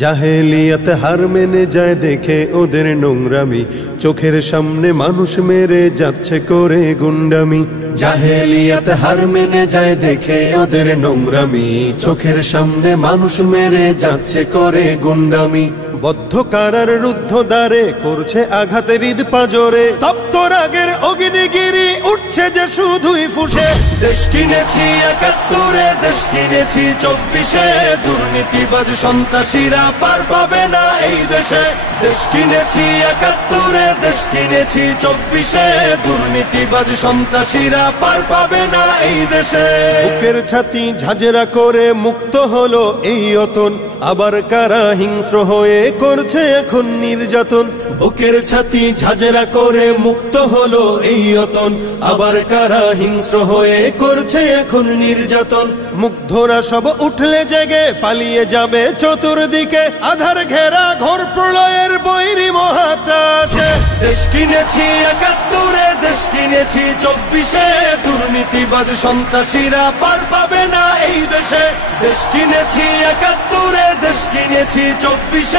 জাহেলিয়াত হার মেনে যায় দেখে ওদের নোংরামি, চোখের সামনে মানুষ মেরে যাচ্ছে করে গুন্ডামি। জাহেলিয়াত হার মেনে যায় দেখে ওদের নোংরামি, চোখের সামনে মানুষ মেরে যাচ্ছে করে গুন্ডামি। বদ্ধ কারার রুদ্ধ দ্বারে করছে আঘাতের ঈদ পাজরে, তপ্ত রাগের অগ্নিগিরি উঠছে যে শুধুই ফুসে। দেশ কিনেছি ৭১, দেশ কিনেছি ২৪, দুর্নীতিবাজ সন্ত্রাসীরা পার পাবে না এই দেশে। দেশ কিনেছি ৭১, দেশ কিনেছি ২৪, দুর্নীতিবাজ সন্ত্রাসীরা পার পাবে না এই দেশে। বুকের ছাতি ঝাঁঝরা করে মুক্ত হলো এই অতন, আবার কারা হিংস্র হয়ে করছে এখন নির্যাতন। বুকের ছাতি ঝাঁঝরা করে মুক্ত হলো এই অতন, আবার কারা হিংস্র হয়ে করছে এখন নির্যাতন। মুগ্ধরা সব উঠলে জেগে পালিয়ে যাবে চতুর্দিকে, আধার ঘেরা ঘোর প্রলয়ের বৈরী মহাত্রাসে। দেশ কিনেছি ৭১, দেশ কিনেছি ২৪, দুর্নীতিবাজ সন্ত্রাসীরা পার পাবে না এই দেশে। দেশ কিনেছি ৭১, দেশ কিনেছি ২৪,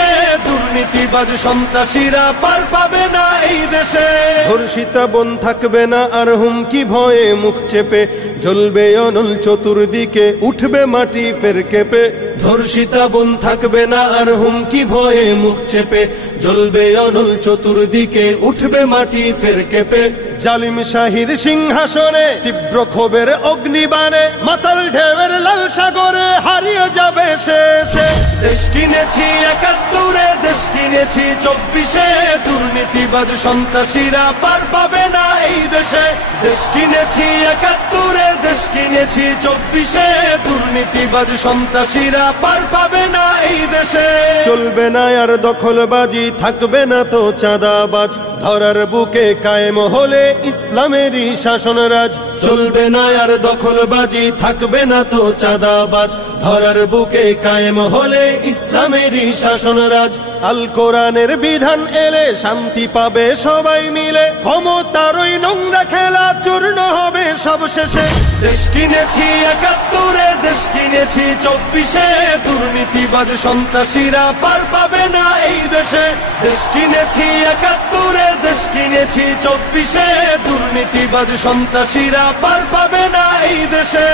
দুর্নীতিবাজ সন্ত্রাসীরা পার পাবে না এই দেশে। ধর্ষিতা বোন থাকবে না আর হুমকি ভয়ে মুখ চেপে, জ্বলবে অনল চতুর্দিকে উঠবে মাটি ফের কেঁপে। ধর্ষিতা বোন থাকবে না আর হুমকি ভয়ে মুখ চেপে, জ্বলবে অনল চতুর্দিকে উঠবে মাটি ফের কেঁপে। জালিম শাহীর সিংহাসনে তীব্র ক্ষোভের অগ্নিবাণে, মাতাল ঢেউয়ের লাল সাগরে হারিয়ে যাবে শেষে। দেশ কিনেছি ৭১, দেশ কিনেছি ২৪, দুর্নীতিবাজ সন্ত্রাসীরা পার পাবে না এই দেশে। দেশ কিনেছি ৭১, দেশ কিনেছি ২৪, দুর্নীতিবাজ সন্ত্রাসীরা পার পাবে না এই দেশে। চলবে না আর দখলবাজি, থাকবে না তো চাঁদাবাজ, ধরার বুকে কায়েম হলে ইসলামেরই শাসন রাজ। চলবে না আর দখলবাজি, থাকবে না তো চাঁদাবাজ, ধরার বুকে কায়েম হলে ইসলামেরই শাসন রাজ। আল কোরআনের বিধান এলে শান্তি পাবে সবাই মিলে, ক্ষমতার ওই নোংরা খেলা চূর্ণ হবে সব শেষে। দেশ কিনেছি ৭১, দেশ কিনেছি ২৪, দুর্নীতিবাজ সন্ত্রাসীরা পার পাবে না এই দেশে। দেশ কিনেছি ৭১, দেশ কিনেছি ২৪, দুর্নীতিবাজ সন্ত্রাসীরা পার পাবে না এই দেশে।